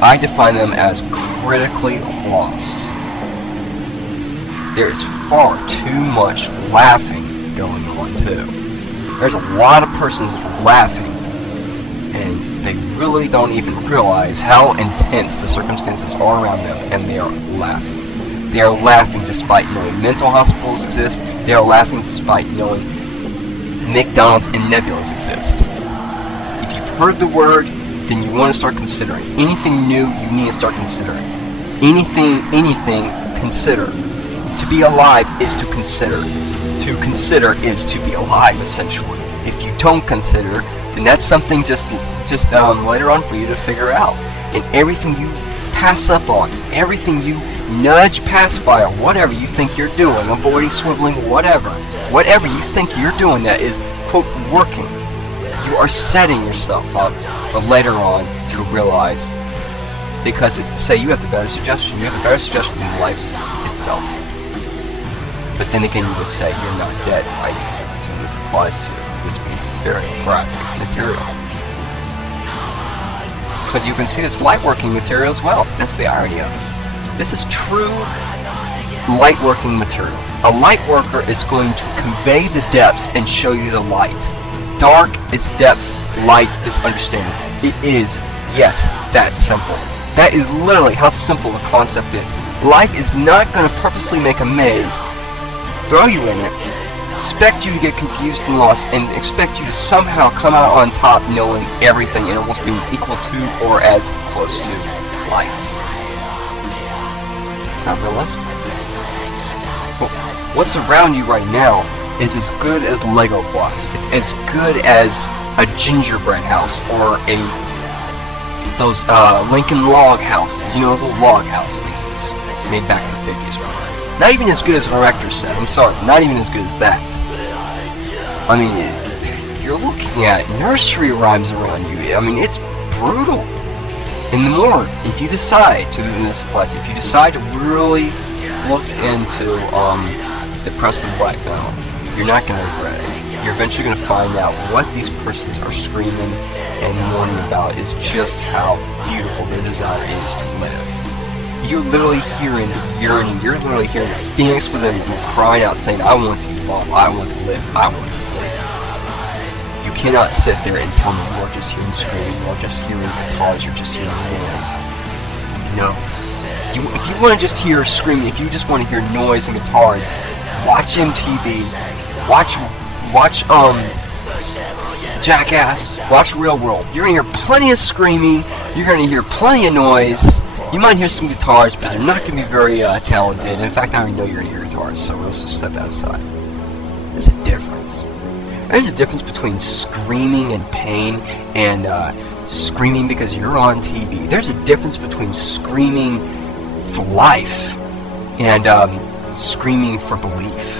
I define them as critically lost. There is far too much laughing going on too. There's a lot of persons laughing, and they really don't even realize how intense the circumstances are around them, and they are laughing. They are laughing despite knowing mental hospitals exist. They are laughing despite knowing McDonald's and Nebulas exist. If you've heard the word, then you want to start considering. Anything new, you need to start considering. Anything, consider. To be alive is to consider. To consider is to be alive, essentially. If you don't consider, then that's something just later on for you to figure out. And everything you pass up on, everything you nudge past by, or whatever you think you're doing, avoiding, swiveling, whatever you think you're doing that is, quote, working, you are setting yourself up for later on to realize, because it's to say you have the better suggestion. You have the better suggestion than life itself. But then again, you would say you're not dead, right? This applies to this being very graphic material. But you can see it's light-working material as well. That's the irony of it. This is true light-working material. A light worker is going to convey the depths and show you the light. Dark is depth, light is understanding. It is, yes, that simple. That is literally how simple the concept is. Life is not going to purposely make a maze, throw you in it, expect you to get confused and lost, and expect you to somehow come out on top knowing everything and almost being equal to or as close to life. It's not realistic. What's around you right now is as good as Lego blocks. It's as good as a gingerbread house or those Lincoln log houses. You know, those little log house things made back in the 50s. Not even as good as an erector set. I'm sorry, not even as good as that. I mean, you're looking at nursery rhymes around you. I mean, it's brutal. And the more, if you decide to, and this applies, if you decide to really look into the Preston Black Metal, you're not going to regret it. You're eventually going to find out what these persons are screaming and mourning about is just how beautiful their desire is to live. You're literally hearing the yearning, you're literally hearing the phoenix within them crying out saying, I want to evolve, I want to live, I want to live. You cannot sit there and tell me you're just hearing screaming, you're just hearing guitars, you're just hearing noise. No. If you want to just hear screaming, if you just want to hear noise and guitars, watch MTV, watch Jackass, watch Real World. You're going to hear plenty of screaming, you're going to hear plenty of noise. You might hear some guitars, but they're not going to be very talented. In fact, I already know you're going to hear guitars, so let's just set that aside. There's a difference. There's a difference between screaming in pain and screaming because you're on TV. There's a difference between screaming for life and screaming for belief.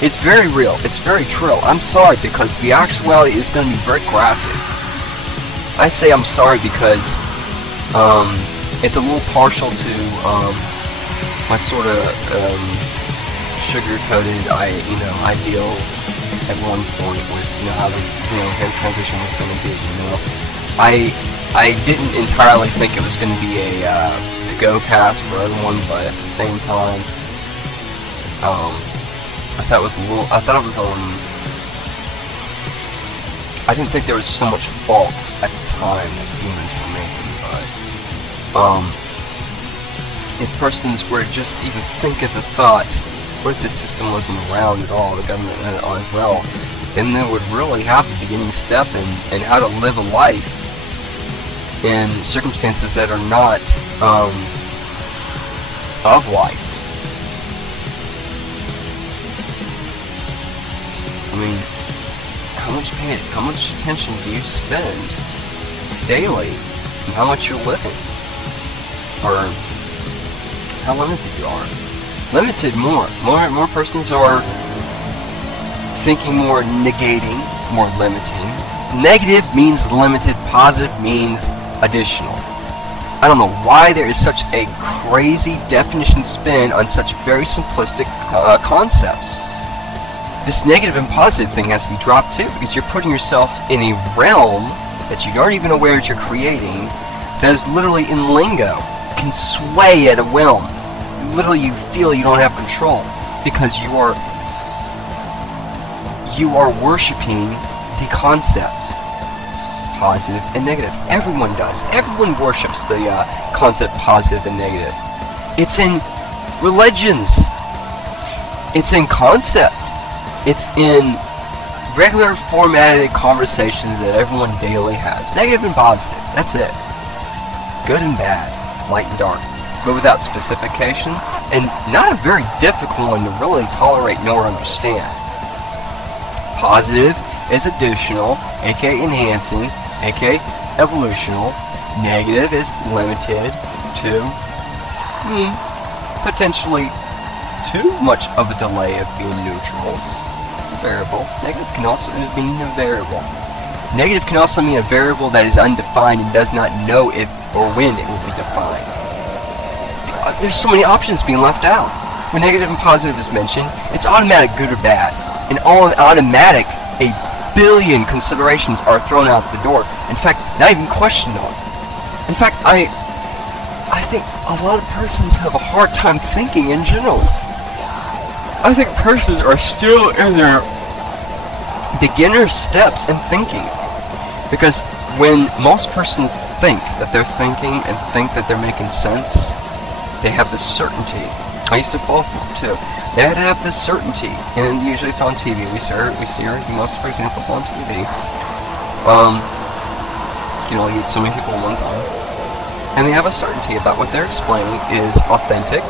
It's very real. It's very true. I'm sorry because the actuality is going to be very graphic. I say I'm sorry because it's a little partial to my sort of sugar-coated ideals at one point with how the hair transition was going to be. I didn't entirely think it was going to be a to-go pass for everyone, but at the same time, I thought it was I didn't think there was so much fault at the time that humans were making, but if persons were to just even think of the thought, what if the system wasn't around at all, the government as well, then they would really have the beginning step in how to live a life in circumstances that are not of life. I mean, how much attention do you spend daily on how much you're living? Or how limited you are? Limited more persons are thinking more negating, more limiting. Negative means limited, positive means additional. I don't know why there is such a crazy definition spin on such very simplistic concepts. This negative and positive thing has to be dropped too, because you're putting yourself in a realm that you aren't even aware that you're creating, that is literally in lingo, can sway at a whim. Literally you feel you don't have control, because you are worshipping the concept, positive and negative. Everyone does. Everyone worships the concept positive and negative. It's in religions. It's in concept. It's in regular formatted conversations that everyone daily has. Negative and positive. That's it. Good and bad. Light and dark. But without specification. And not a very difficult one to really tolerate nor understand. Positive is additional, aka enhancing, aka evolutional. Negative is limited to potentially too much of a delay of being neutral. It's a variable. Negative can also mean a variable. Negative can also mean a variable that is undefined and does not know if or when it will be defined. There's so many options being left out. When negative and positive is mentioned, it's automatic good or bad. And all automatic, a billion considerations are thrown out the door. In fact, not even questioned on. In fact, I think a lot of persons have a hard time thinking in general. I think persons are still in their beginner steps in thinking. Because when most persons think that they're thinking and think that they're making sense, they have this certainty. I used to fall for it too. They had to have this certainty, and usually it's on TV. We see most of our examples on TV. You know, you get so many people at one time, and they have a certainty about what they're explaining is authentic.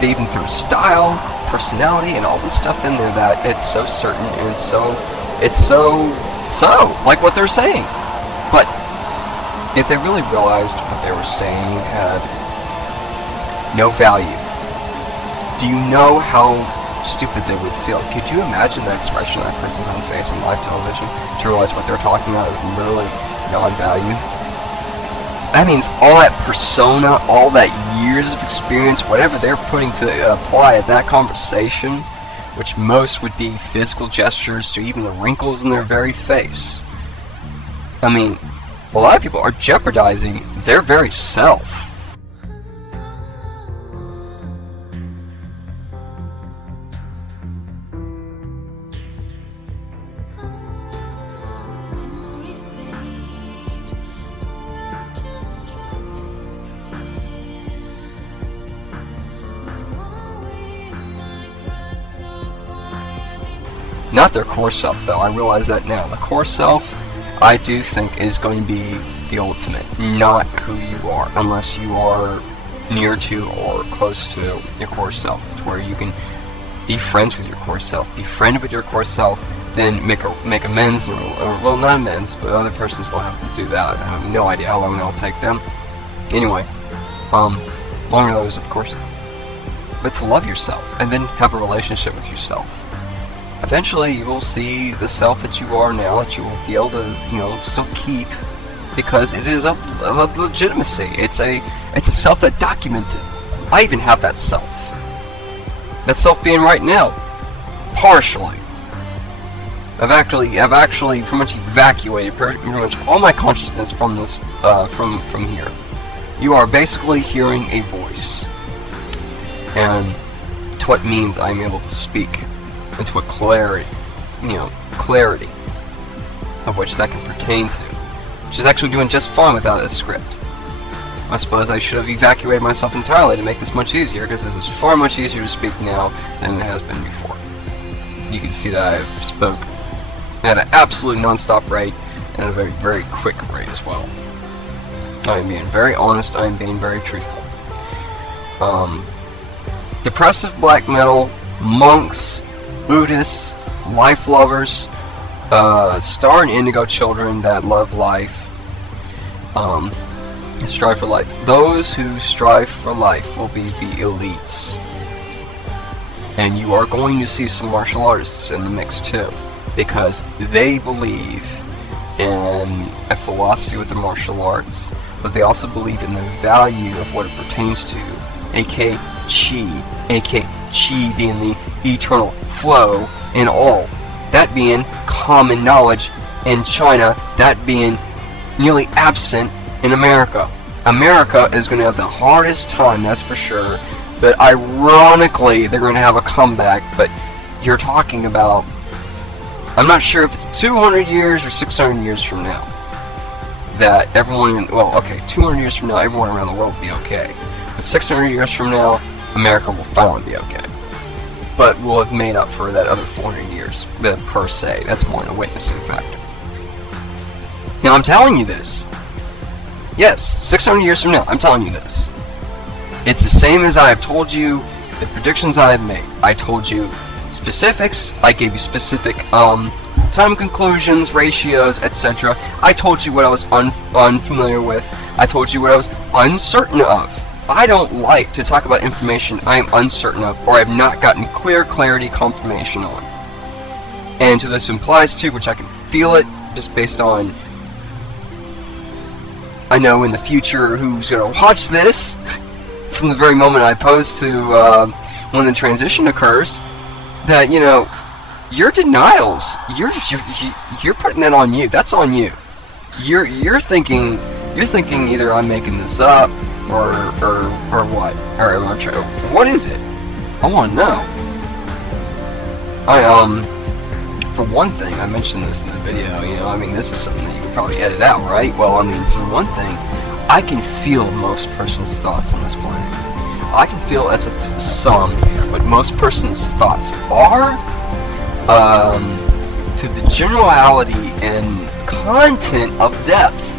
They even throw style, personality, and all this stuff in there that it's so certain and it's so like what they're saying. But if they really realized what they were saying had no value, do you know how stupid they would feel? Could you imagine the expression of that person's on face on live television to realize what they're talking about is literally non-value? That means all that persona, all that years of experience, whatever they're putting to apply at that conversation, which most would be physical gestures to even the wrinkles in their very face. I mean, a lot of people are jeopardizing their very self. Not their core self, though. I realize that now. The core self, I do think, is going to be the ultimate, not who you are, unless you are near to or close to your core self, to where you can be friends with your core self, be friended with your core self, then make amends, or well, not amends, but other persons will have to do that. I have no idea how long that'll take them. Anyway, longer those, of course. But to love yourself, and then have a relationship with yourself. Eventually, you will see the self that you are now, that you will be able to, still keep, because it is of legitimacy. It's a self that documented. I even have that self. That self being right now, partially. I've actually pretty much evacuated pretty much all my consciousness from this, from here. You are basically hearing a voice, and to what means I'm able to speak. Into what clarity of which that can pertain to, which is actually doing just fine without a script. I suppose I should have evacuated myself entirely to make this much easier, because this is far much easier to speak now than it has been before. You can see that I've spoke at an absolute non-stop rate and at a very, very quick rate as well. I am being very honest, I am being very truthful. Depressive black metal, monks, Buddhists, life lovers, star and indigo children that love life, strive for life. Those who strive for life will be the elites. And you are going to see some martial artists in the mix too, because they believe in a philosophy with the martial arts, but they also believe in the value of what it pertains to, aka Chi, aka Chi being the eternal flow in all, that being common knowledge in China, that being nearly absent in America. America is going to have the hardest time, that's for sure, but ironically they're going to have a comeback. But you're talking about, I'm not sure if it's 200 years or 600 years from now that everyone, well, okay, 200 years from now everyone around the world will be okay, but 600 years from now America will finally be okay, but we'll have made up for that other 400 years, per se. That's more than a witnessing factor. Now I'm telling you this, yes, 600 years from now, I'm telling you this. It's the same as I have told you the predictions I have made. I told you specifics, I gave you specific time conclusions, ratios, etc. I told you what I was unfamiliar with. I told you what I was uncertain of. I don't like to talk about information I am uncertain of or I have not gotten clarity confirmation on. And to this implies too, which I can feel it just based on, I know in the future who's going to watch this from the very moment I post to when the transition occurs, that, you know, your denials, you're putting that on you. That's on you. You're thinking either I'm making this up or what, or am I trying? What is it? I want to know. For one thing, I mentioned this in the video, you know, I mean, this is something that you could probably edit out, right? Well, I mean, for one thing, I can feel most person's thoughts on this planet. I can feel as a sum what most person's thoughts are, to the generality and content of depth.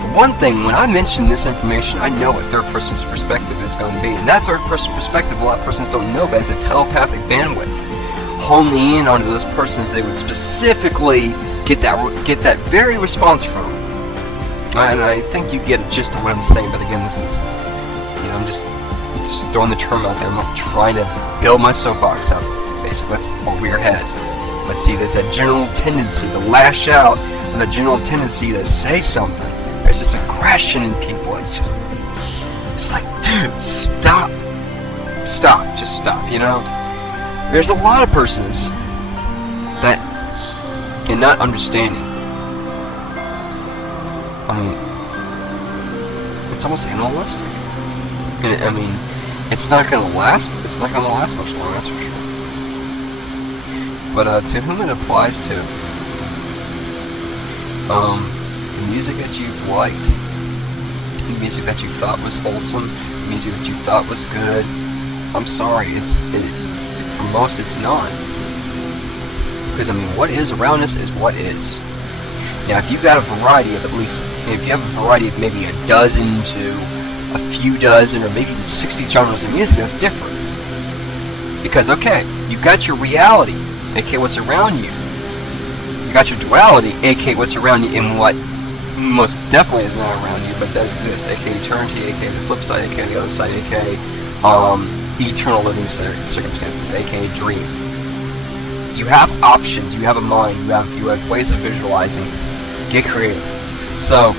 For one thing, when I mention this information, I know what third person's perspective is going to be, and that third person perspective a lot of persons don't know, but it's a telepathic bandwidth. Honing in onto those persons they would specifically get that very response from. And I think you get a gist of what I'm saying, but again, this is, you know, I'm just throwing the term out there. I'm not trying to build my soapbox up. Basically, that's over your head. But see, there's that general tendency to lash out, and the general tendency to say something. There's this aggression in people. It's like, dude, stop, just stop. You know, there's a lot of persons that, in not understanding, I mean, it's almost animalistic. And I mean, it's not gonna last much longer, that's for sure. But to whom it applies to, the music that you've liked, the music that you thought was wholesome, the music that you thought was good, I'm sorry, for most it's not. Because I mean, what is around us is what is. Now, if you've got a variety of if you have a variety of maybe a dozen to a few dozen or maybe even 60 genres of music, that's different. Because, okay, you got your reality, aka what's around you. You got your duality, aka what's around you, and what most definitely is not around you, but does exist, aka eternity, aka the flip side, aka the other side, aka eternal living circumstances, aka dream. You have options, you have a mind, you have ways of visualizing. Get creative. So,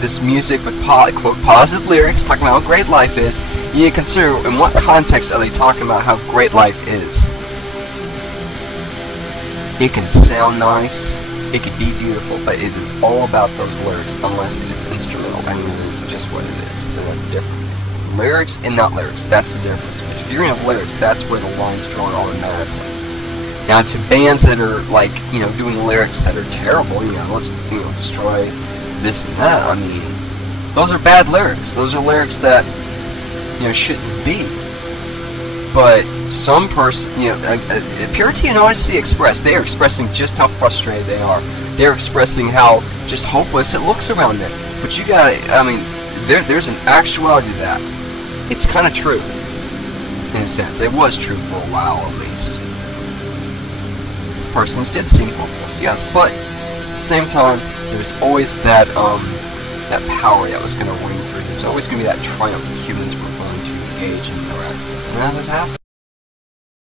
this music with quote positive lyrics talking about how great life is, you need to consider in what context are they talking about how great life is. It can sound nice, it can be beautiful, but it is all about those lyrics unless it is instrumental. I mean, it is just what it is. Then that's different. Lyrics and not lyrics, that's the difference. But if you're gonna have lyrics, that's where the line's drawn automatically. Now, to bands that are like, you know, doing lyrics that are terrible, you know, let's, you know, destroy this and that, I mean, those are bad lyrics. Those are lyrics that, you know, shouldn't be. But some person, you know, purity and honesty expressed, they are expressing just how frustrated they are. They're expressing how just hopeless it looks around them. But you gotta, I mean, there's an actuality to that. It's kind of true, in a sense. It was true for a while, at least. Persons did seem hopeless, yes, but at the same time, there's always that that power that was going to win through. There's always going to be that triumph that humans were going to engage and interact with, and that has happened.